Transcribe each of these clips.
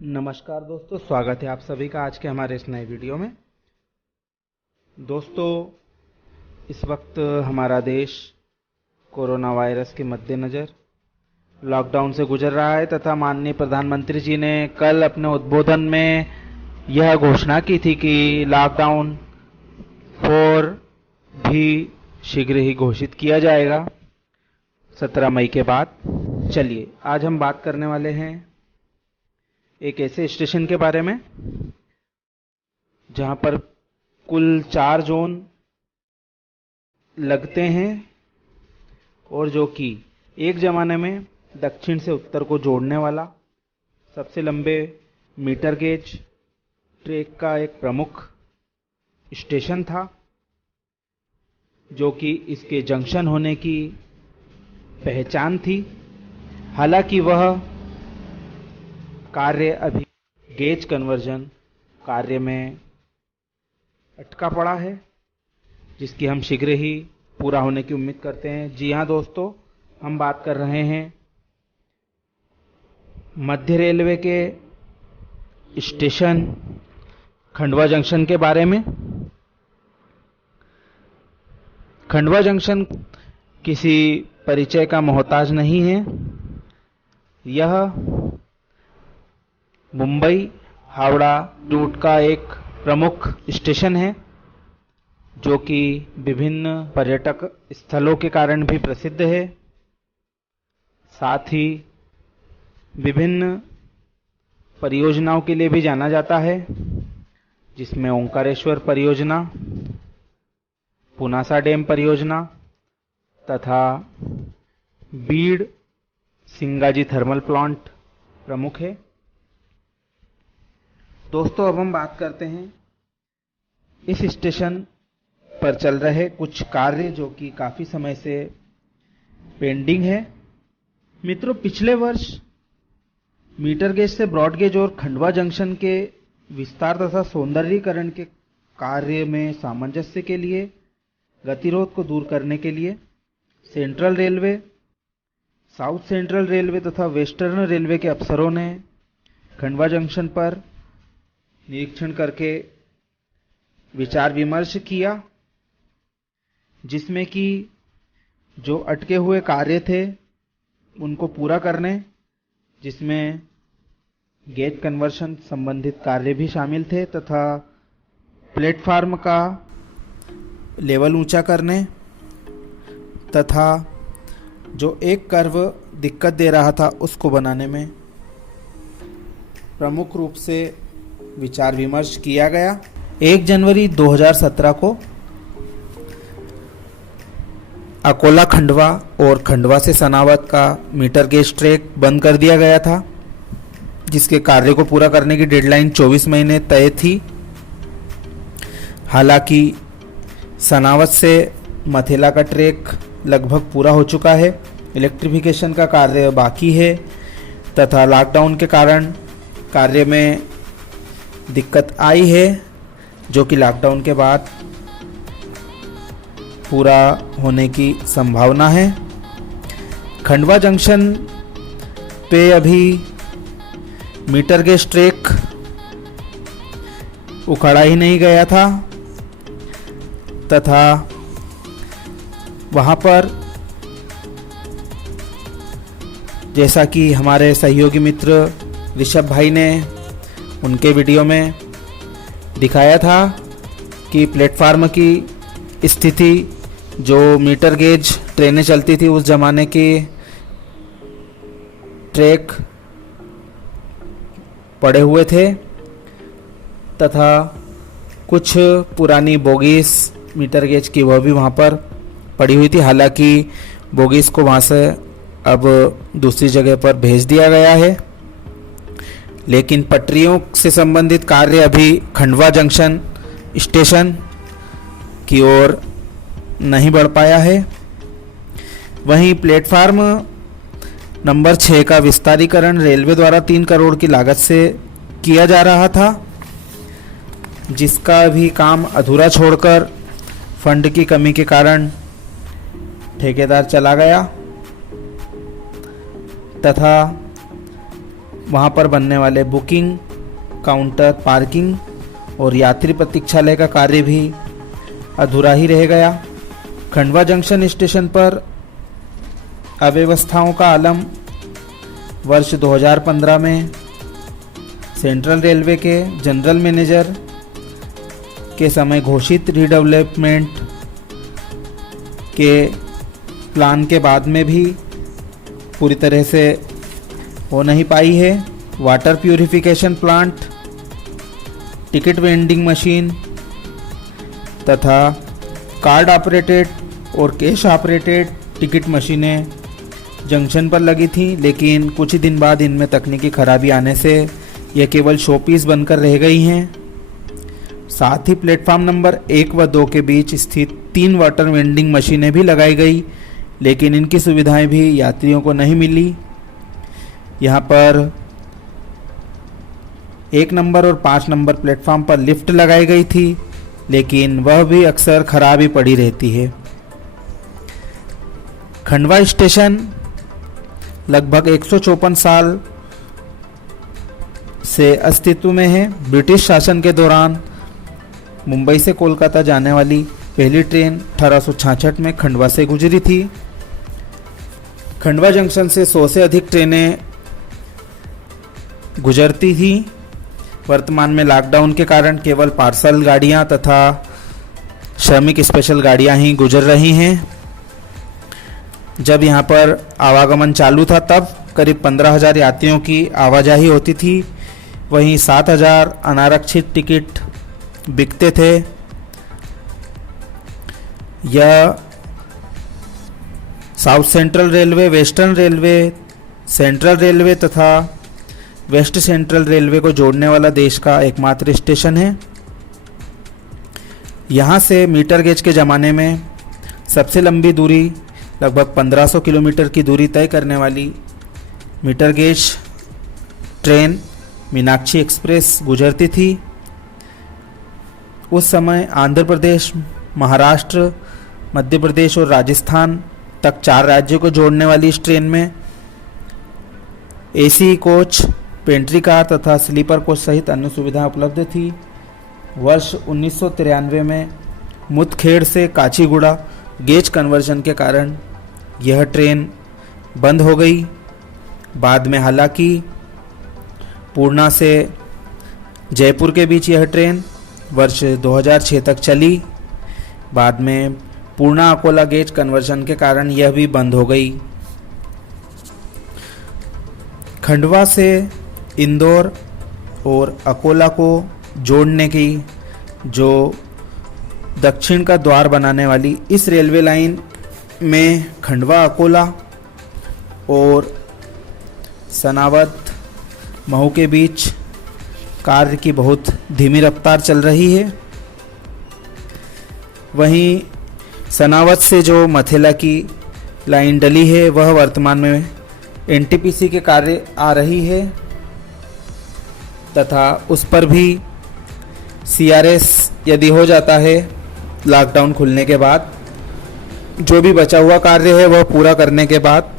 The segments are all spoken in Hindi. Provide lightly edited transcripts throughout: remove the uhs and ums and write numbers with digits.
नमस्कार दोस्तों, स्वागत है आप सभी का आज के हमारे इस नए वीडियो में। दोस्तों, इस वक्त हमारा देश कोरोना वायरस के मद्देनज़र लॉकडाउन से गुजर रहा है तथा माननीय प्रधानमंत्री जी ने कल अपने उद्बोधन में यह घोषणा की थी कि लॉकडाउन 4 भी शीघ्र ही घोषित किया जाएगा 17 मई के बाद। चलिए, आज हम बात करने वाले हैं एक ऐसे स्टेशन के बारे में जहां पर कुल 4 जोन लगते हैं और जो कि एक ज़माने में दक्षिण से उत्तर को जोड़ने वाला सबसे लंबे मीटर गेज ट्रैक का एक प्रमुख स्टेशन था, जो कि इसके जंक्शन होने की पहचान थी। हालांकि वह कार्य अभी गेज कन्वर्जन कार्य में अटका पड़ा है, जिसकी हम शीघ्र ही पूरा होने की उम्मीद करते हैं। जी हाँ दोस्तों, हम बात कर रहे हैं मध्य रेलवे के स्टेशन खंडवा जंक्शन के बारे में। खंडवा जंक्शन किसी परिचय का मोहताज नहीं है। यह मुंबई हावड़ा रूट का एक प्रमुख स्टेशन है, जो कि विभिन्न पर्यटक स्थलों के कारण भी प्रसिद्ध है। साथ ही विभिन्न परियोजनाओं के लिए भी जाना जाता है, जिसमें ओंकारेश्वर परियोजना, पुनासा डैम परियोजना तथा बीड़ सिंगाजी थर्मल प्लांट प्रमुख है। दोस्तों, अब हम बात करते हैं इस स्टेशन पर चल रहे कुछ कार्य जो कि काफ़ी समय से पेंडिंग है। मित्रों, पिछले वर्ष मीटर गेज से ब्रॉड गेज और खंडवा जंक्शन के विस्तार तथा सौंदर्यीकरण के कार्य में सामंजस्य के लिए गतिरोध को दूर करने के लिए central railway, south central railway तथा वेस्टर्न रेलवे के अफसरों ने खंडवा जंक्शन पर निरीक्षण करके विचार विमर्श किया, जिसमें कि जो अटके हुए कार्य थे उनको पूरा करने, जिसमें गेज कन्वर्शन संबंधित कार्य भी शामिल थे तथा प्लेटफार्म का लेवल ऊंचा करने तथा जो एक कर्व दिक्कत दे रहा था उसको बनाने में प्रमुख रूप से विचार विमर्श किया गया। 1 जनवरी 2017 को अकोला खंडवा और खंडवा से सनावद का मीटर गेज ट्रैक बंद कर दिया गया था, जिसके कार्य को पूरा करने की डेडलाइन 24 महीने तय थी। हालांकि सनावद से मथेला का ट्रैक लगभग पूरा हो चुका है, इलेक्ट्रिफिकेशन का कार्य बाकी है तथा लॉकडाउन के कारण कार्य में दिक्कत आई है, जो कि लॉकडाउन के बाद पूरा होने की संभावना है। खंडवा जंक्शन पे अभी मीटर गेज ट्रैक उखाड़ा ही नहीं गया था तथा वहाँ पर जैसा कि हमारे सहयोगी मित्र ऋषभ भाई ने उनके वीडियो में दिखाया था कि प्लेटफार्म की स्थिति, जो मीटर गेज ट्रेनें चलती थी उस ज़माने की ट्रैक पड़े हुए थे तथा कुछ पुरानी बोगीज मीटर गेज की वह भी वहाँ पर पड़ी हुई थी। हालांकि बोगीज को वहाँ से अब दूसरी जगह पर भेज दिया गया है, लेकिन पटरियों से संबंधित कार्य अभी खंडवा जंक्शन स्टेशन की ओर नहीं बढ़ पाया है। वहीं प्लेटफार्म नंबर 6 का विस्तारीकरण रेलवे द्वारा 3 करोड़ की लागत से किया जा रहा था, जिसका भी काम अधूरा छोड़कर फंड की कमी के कारण ठेकेदार चला गया तथा वहाँ पर बनने वाले बुकिंग काउंटर, पार्किंग और यात्री प्रतीक्षालय का कार्य भी अधूरा ही रह गया। खंडवा जंक्शन स्टेशन पर अव्यवस्थाओं का आलम वर्ष 2015 में सेंट्रल रेलवे के जनरल मैनेजर के समय घोषित रीडेवलपमेंट के प्लान के बाद में भी पूरी तरह से हो नहीं पाई है। Water purification plant, ticket vending machine तथा कार्ड ऑपरेटेड और कैश ऑपरेटेड टिकट मशीनें जंक्शन पर लगी थी, लेकिन कुछ ही दिन बाद इनमें तकनीकी खराबी आने से यह केवल शोपीस बनकर रह गई हैं। साथ ही प्लेटफॉर्म नंबर 1 व 2 के बीच स्थित 3 वाटर वेंडिंग मशीनें भी लगाई गई, लेकिन इनकी सुविधाएं भी यात्रियों को नहीं मिली। यहाँ पर 1 नंबर और 5 नंबर प्लेटफॉर्म पर लिफ्ट लगाई गई थी, लेकिन वह भी अक्सर खराब ही पड़ी रहती है। खंडवा स्टेशन लगभग 154 साल से अस्तित्व में है। ब्रिटिश शासन के दौरान मुंबई से कोलकाता जाने वाली पहली ट्रेन 1866 में खंडवा से गुजरी थी। खंडवा जंक्शन से 100 से अधिक ट्रेनें गुजरती थी। वर्तमान में लॉकडाउन के कारण केवल पार्सल गाड़ियां तथा श्रमिक स्पेशल गाड़ियां ही गुजर रही हैं। जब यहां पर आवागमन चालू था तब करीब 15,000 यात्रियों की आवाजाही होती थी। वहीं 7,000 अनारक्षित टिकट बिकते थे। यह south central railway, western railway, central railway तथा वेस्ट सेंट्रल रेलवे को जोड़ने वाला देश का एकमात्र स्टेशन है। यहाँ से मीटर गेज के ज़माने में सबसे लंबी दूरी लगभग 1500 किलोमीटर की दूरी तय करने वाली metre gauge train Meenakshi express गुजरती थी। उस समय आंध्र प्रदेश, महाराष्ट्र, मध्य प्रदेश और राजस्थान तक 4 राज्यों को जोड़ने वाली इस ट्रेन में एसी कोच, पेंट्री कार तथा स्लीपर कोच सहित अन्य सुविधाएं उपलब्ध थी। वर्ष 1993 में मुदखेड़ से काचीगुड़ा गेज कन्वर्जन के कारण यह ट्रेन बंद हो गई। बाद में हालांकि पूर्णा से जयपुर के बीच यह ट्रेन वर्ष 2006 तक चली। बाद में पूर्णा अकोला गेज कन्वर्जन के कारण यह भी बंद हो गई। खंडवा से इंदौर और अकोला को जोड़ने की जो दक्षिण का द्वार बनाने वाली इस रेलवे लाइन में खंडवा, अकोला और सनावद, महू के बीच कार्य की बहुत धीमी रफ्तार चल रही है। वहीं सनावद से जो मथेला की लाइन डली है वह वर्तमान में एनटीपीसी के कार्य आ रही है तथा उस पर भी सीआरएस यदि हो जाता है लॉकडाउन खुलने के बाद, जो भी बचा हुआ कार्य है वह पूरा करने के बाद,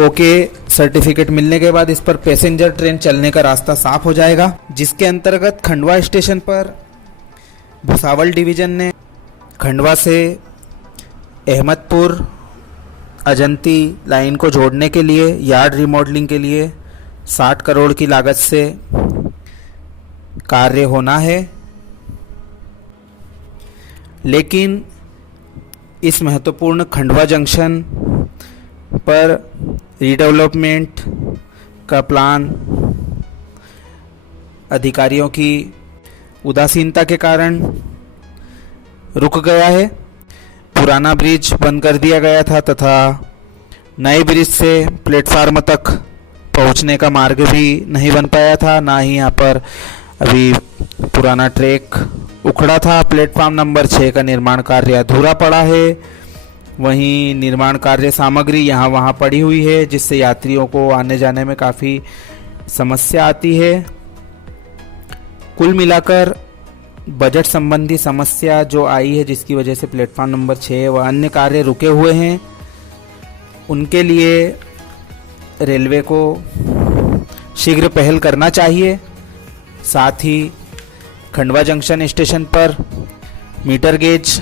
ओके सर्टिफिकेट मिलने के बाद इस पर पैसेंजर ट्रेन चलने का रास्ता साफ हो जाएगा, जिसके अंतर्गत खंडवा स्टेशन पर भुसावल डिवीजन ने खंडवा से अहमदपुर अजंती लाइन को जोड़ने के लिए यार्ड रिमॉडलिंग के लिए 60 करोड़ की लागत से कार्य होना है। लेकिन इस महत्वपूर्ण खंडवा जंक्शन पर रीडेवलपमेंट का प्लान अधिकारियों की उदासीनता के कारण रुक गया है। पुराना ब्रिज बंद कर दिया गया था तथा नए ब्रिज से प्लेटफार्म तक पहुंचने का मार्ग भी नहीं बन पाया था। ना ही यहाँ पर अभी पुराना ट्रैक उखड़ा था। प्लेटफार्म नंबर 6 का निर्माण कार्य अधूरा पड़ा है। वहीं निर्माण कार्य सामग्री यहाँ वहाँ पड़ी हुई है, जिससे यात्रियों को आने जाने में काफ़ी समस्या आती है। कुल मिलाकर बजट संबंधी समस्या जो आई है, जिसकी वजह से प्लेटफार्म नंबर 6 व अन्य कार्य रुके हुए हैं, उनके लिए रेलवे को शीघ्र पहल करना चाहिए। साथ ही खंडवा जंक्शन स्टेशन पर मीटर गेज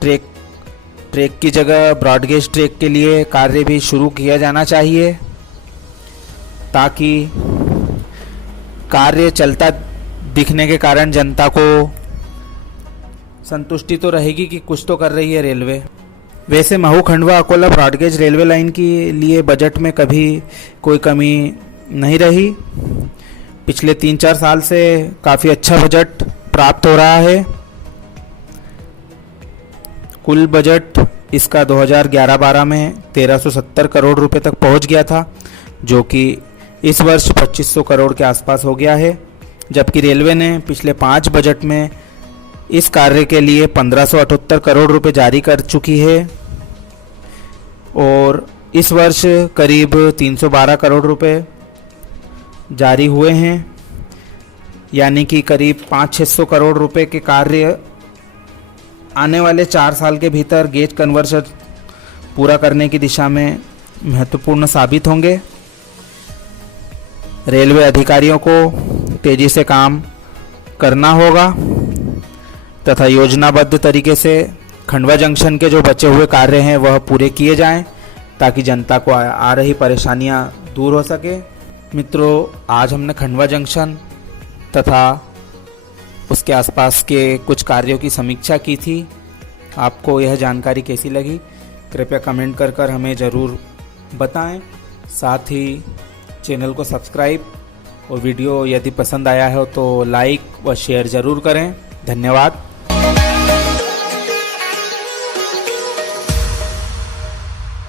ट्रैक की जगह ब्रॉड गेज ट्रैक के लिए कार्य भी शुरू किया जाना चाहिए, ताकि कार्य चलता दिखने के कारण जनता को संतुष्टि तो रहेगी कि कुछ तो कर रही है रेलवे। वैसे Mhow Khandwa Akola broad gauge railway line के लिए बजट में कभी कोई कमी नहीं रही। पिछले 3-4 साल से काफ़ी अच्छा बजट प्राप्त हो रहा है। कुल बजट इसका 2011-12 में 1370 करोड़ रुपए तक पहुंच गया था, जो कि इस वर्ष 2500 करोड़ के आसपास हो गया है। जबकि रेलवे ने पिछले 5 बजट में इस कार्य के लिए 1578 करोड़ रुपए जारी कर चुकी है और इस वर्ष करीब 312 करोड़ रुपए जारी हुए हैं, यानी कि करीब 500-600 करोड़ रुपए के कार्य आने वाले 4 साल के भीतर गेज कन्वर्शन पूरा करने की दिशा में महत्वपूर्ण साबित होंगे। रेलवे अधिकारियों को तेजी से काम करना होगा तथा योजनाबद्ध तरीके से खंडवा जंक्शन के जो बचे हुए कार्य हैं वह पूरे किए जाएं, ताकि जनता को आ रही परेशानियां दूर हो सके। मित्रों, आज हमने खंडवा जंक्शन तथा उसके आसपास के कुछ कार्यों की समीक्षा की थी। आपको यह जानकारी कैसी लगी कृपया कमेंट कर हमें ज़रूर बताएं। साथ ही चैनल को सब्सक्राइब और वीडियो यदि पसंद आया हो तो लाइक व शेयर ज़रूर करें। धन्यवाद।